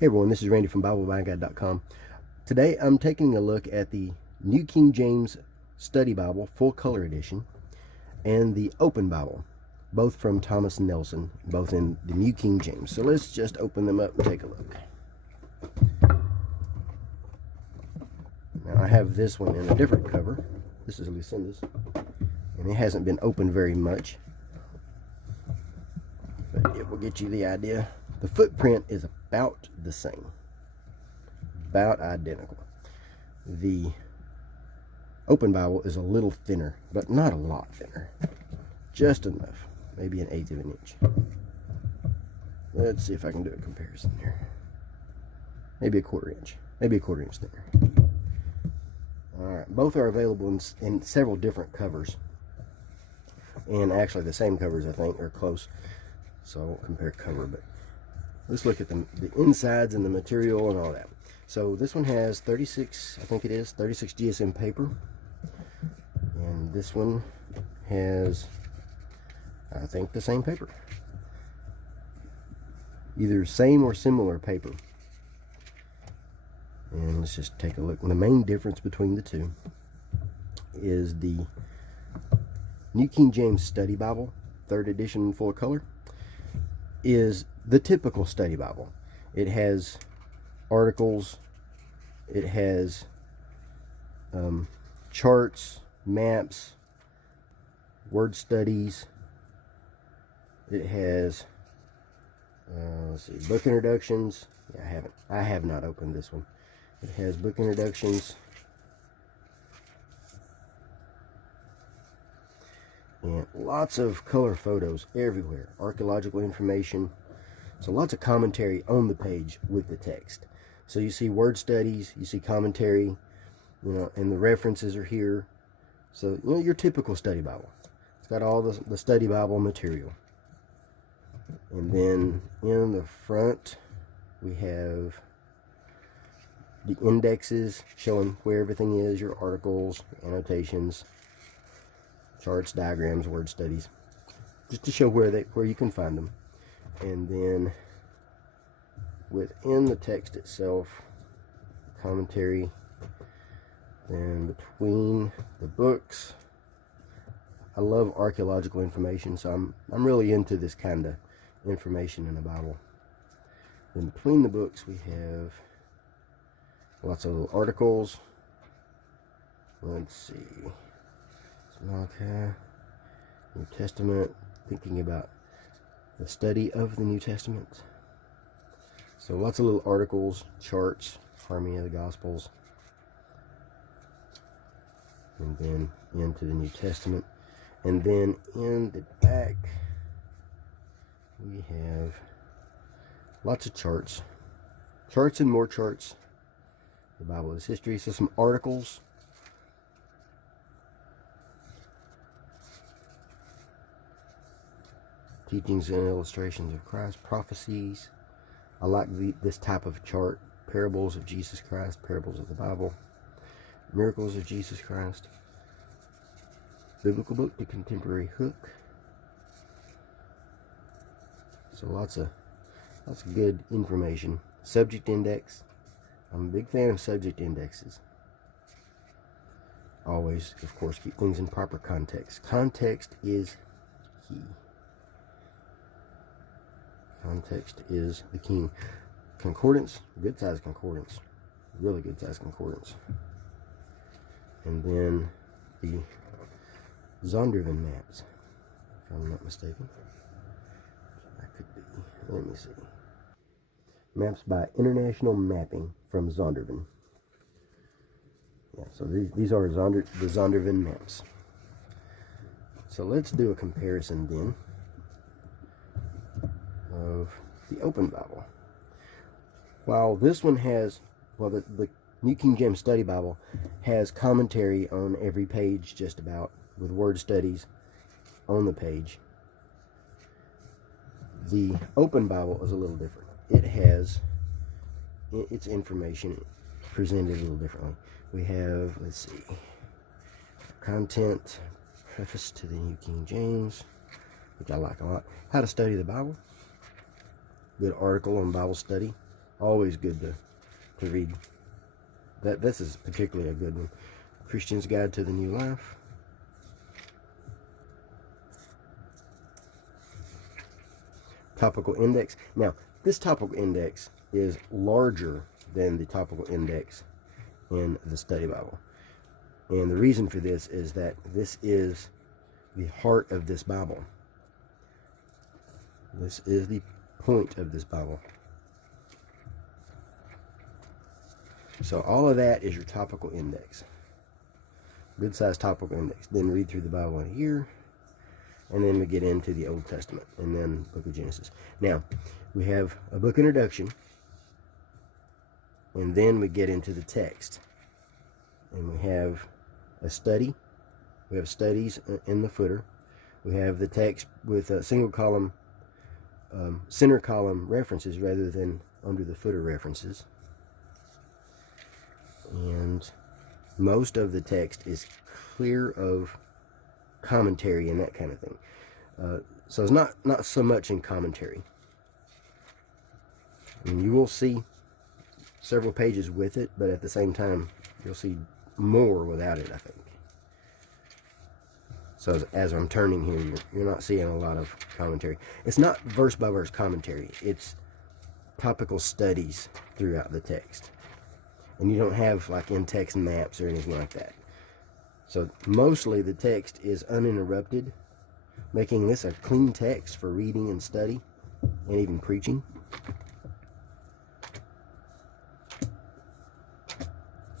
Hey everyone, this is Randy from BibleByGuide.com. Today I'm taking a look at the New King James Study Bible Full Color Edition and the Open Bible, both from Thomas Nelson, both in the New King James. So let's just open them up and take a look. Now I have this one in a different cover. This is Lucinda's, and it hasn't been opened very much, but it will get you the idea. The footprint is about the same, about identical. The Open Bible is a little thinner, but not a lot thinner, just enough, maybe 1/8 of an inch. Let's see if I can do a comparison here. Maybe a 1/4 inch, maybe a 1/4 inch thinner. All right, both are available in several different covers, and actually the same covers I think are close, so I won't compare cover, but let's look at the insides and the material and all that. So this one has 36, I think it is, 36 GSM paper. And this one has, I think, the same paper. Either same or similar paper. And let's just take a look. And the main difference between the two is the New King James Study Bible, 3rd edition full color, is the typical study Bible. It has articles, it has charts, maps, word studies, it has let's see, book introductions. Yeah, I have not opened this one. It has book introductions, and lots of color photos everywhere, archaeological information. So lots of commentary on the page with the text. So you see word studies, you see commentary, and the references are here. So, your typical study Bible. It's got all the study Bible material. And then in the front, we have the indexes showing where everything is, your articles, annotations, charts, diagrams, word studies, just to show where you can find them. And then within the text itself, commentary. Then between the books, I love archaeological information, so I'm really into this kind of information in the Bible. Then between the books, we have lots of little articles. Let's see, Malachi, New Testament, thinking about the study of the New Testament. So lots of little articles, charts, Harmony of the Gospels, and then into the New Testament. And then in the back, we have lots of charts and more charts. The Bible is history. So some articles, teachings and illustrations of Christ, prophecies. I like this type of chart. Parables of Jesus Christ, parables of the Bible, miracles of Jesus Christ, biblical book to contemporary hook. So lots of good information. Subject index. I'm a big fan of subject indexes. Always, of course, keep things in proper context. Context is key. Context is the king. Concordance, good size concordance, really good size concordance. And then the Zondervan maps, if I'm not mistaken. That could be, let me see. Maps by International Mapping from Zondervan. Yeah, so these are the Zondervan maps. So let's do a comparison then of the Open Bible. While this one has, the New King James Study Bible has commentary on every page just about, with word studies on the page. The Open Bible is a little different. It has its information presented a little differently. We have, let's see, content, preface to the New King James, which I like a lot. How to study the Bible. Good article on Bible study. Always good to read. This is particularly a good one. Christian's Guide to the New Life. Topical index. Now, this topical index is larger than the topical index in the study Bible. And the reason for this is that this is the heart of this Bible. This is the point of this Bible. So all of that is your topical index. Good sized topical index. Then read through the Bible in a year. And then we get into the Old Testament. And then Book of Genesis. Now, we have a book introduction. And then we get into the text. And we have a study. We have studies in the footer. We have the text with a single column, center column references rather than under the footer references. And most of the text is clear of commentary and that kind of thing. So it's not so much in commentary. And you will see several pages with it, but at the same time, you'll see more without it, I think. So as I'm turning here, you're not seeing a lot of commentary. It's not verse by verse commentary. It's topical studies throughout the text. And you don't have like in-text maps or anything like that. So mostly the text is uninterrupted, making this a clean text for reading and study and even preaching.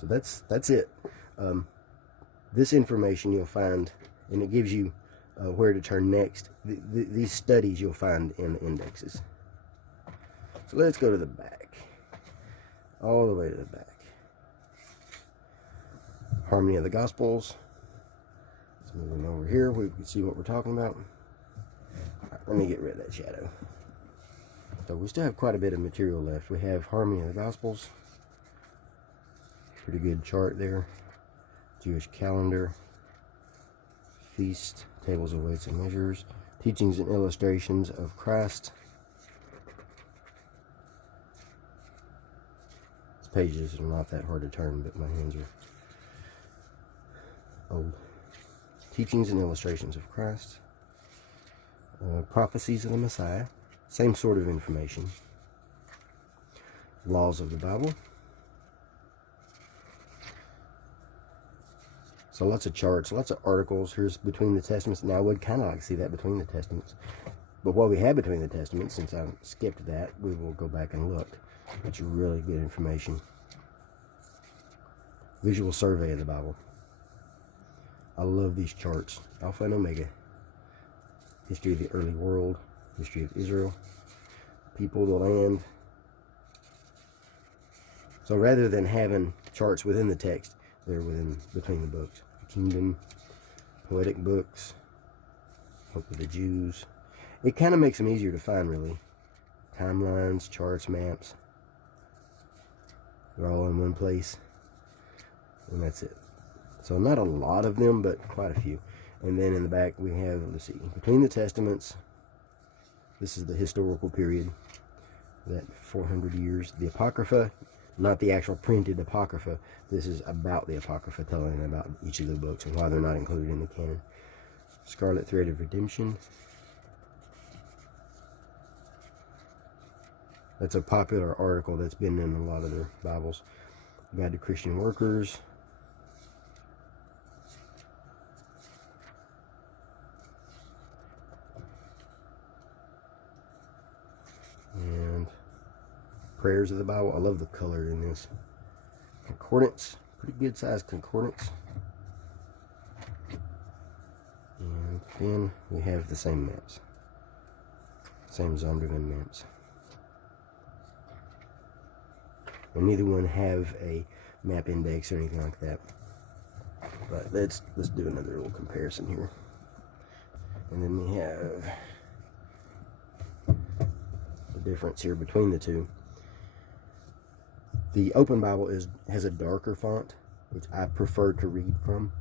So that's it. This information you'll find, and it gives you where to turn next. These studies you'll find in the indexes. So let's go to the back. All the way to the back. Harmony of the Gospels. Let's move on over here. We can see what we're talking about. All right, let me get rid of that shadow. So we still have quite a bit of material left. We have Harmony of the Gospels. Pretty good chart there. Jewish calendar. Feast. Tables of weights and measures. Teachings and illustrations of Christ. These pages are not that hard to turn, but my hands are old. Teachings and illustrations of Christ. Prophecies of the Messiah. Same sort of information. Laws of the Bible. So lots of charts, lots of articles. Here's Between the Testaments. Now I would kind of like to see that Between the Testaments. But what we have Between the Testaments, since I skipped that, we will go back and look. It's really good information. Visual survey of the Bible. I love these charts. Alpha and Omega. History of the early world. History of Israel. People, the land. So rather than having charts within the text, they're between the books. Kingdom. Poetic books. Hope of the Jews. It kind of makes them easier to find, really. Timelines, charts, maps. They're all in one place. And that's it. So not a lot of them, but quite a few. And then in the back we have, let's see, Between the Testaments. This is the historical period. That 400 years. The Apocrypha, not the actual printed Apocrypha. This is about the Apocrypha, telling about each of the books and why they're not included in the canon. Scarlet Thread of Redemption. That's a popular article that's been in a lot of their Bibles. Guide to Christian Workers. And Prayers of the Bible. I love the color in this. Concordance. Pretty good sized concordance. And then we have the same maps. Same Zondervan maps. And neither one have a map index or anything like that. But let's do another little comparison here. And then we have the difference here between the two. The Open Bible has a darker font, which I prefer to read from.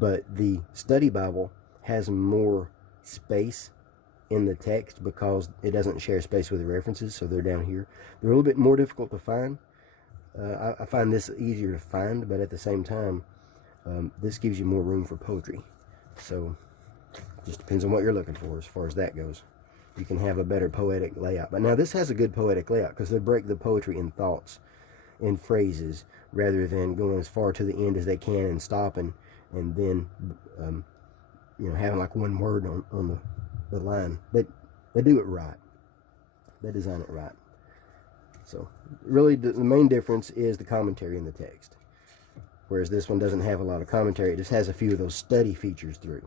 But the Study Bible has more space in the text because it doesn't share space with the references, so they're down here. They're a little bit more difficult to find. I find this easier to find, but at the same time, this gives you more room for poetry. So just depends on what you're looking for as far as that goes. You can have a better poetic layout. But now this has a good poetic layout because they break the poetry in thoughts, in phrases, rather than going as far to the end as they can and stopping and then you know, having like one word on the line. They do it right. They design it right. So really the main difference is the commentary in the text. Whereas this one doesn't have a lot of commentary. It just has a few of those study features through.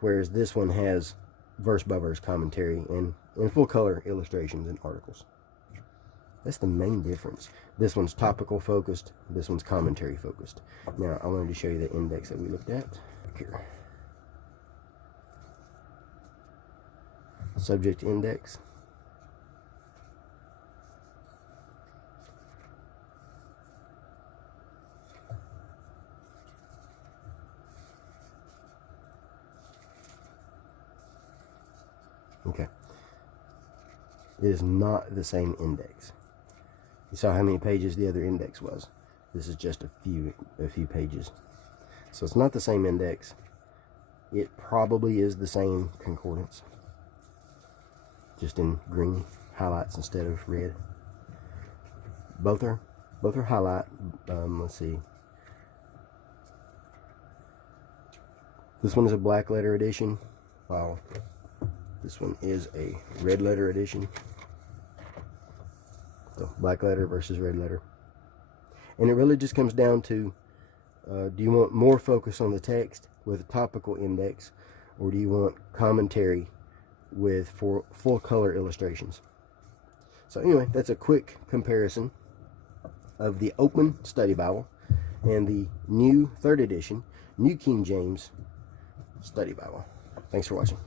Whereas this one has verse by verse commentary and full color illustrations and articles. That's the main difference. This one's topical focused, this one's commentary focused. Now I wanted to show you the index that we looked at here. Subject index. Okay. It is not the same index. You saw how many pages the other index was. This is just a few pages. So it's not the same index. It probably is the same concordance, just in green highlights instead of red. Both are highlight. Let's see. This one is a black letter edition, while this one is a red letter edition. So black letter versus red letter. And it really just comes down to, do you want more focus on the text with a topical index, or do you want commentary with full color illustrations? So anyway, that's a quick comparison of the Open Study Bible and the new 3rd edition, New King James Study Bible. Thanks for watching.